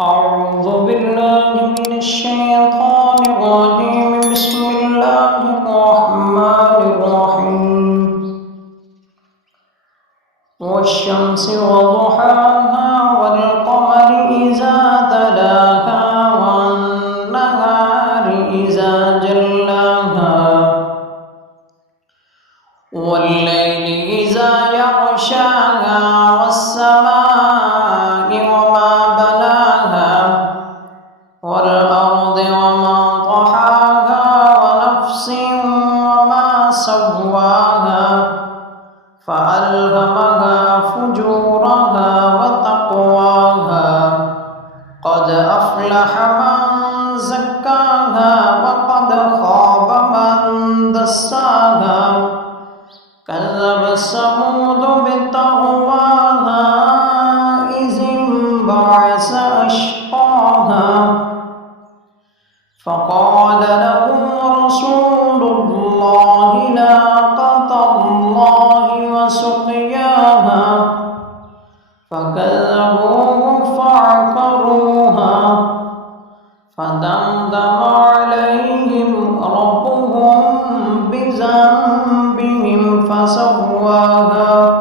أعوذ بالله من الشيطان الرجيم. بسم الله الرحمن الرحيم. والشمس وضحاها والقمر إذا تلاها والنهار إذا جلاها والليل إذا يغشاها والسماء وما بناها والأرض وما طحاها ونفس وما سواها فألهمها فجورها وتقواها قد أفلح من زكاها وقد خاب من دساها كذب ثمود بطغواها إذ انبعث أشقاها فقال لهم رسول الله ناقة الله وسقياها فكذبوه فعقروها فدمدم عليهم ربهم بذنبهم فسواها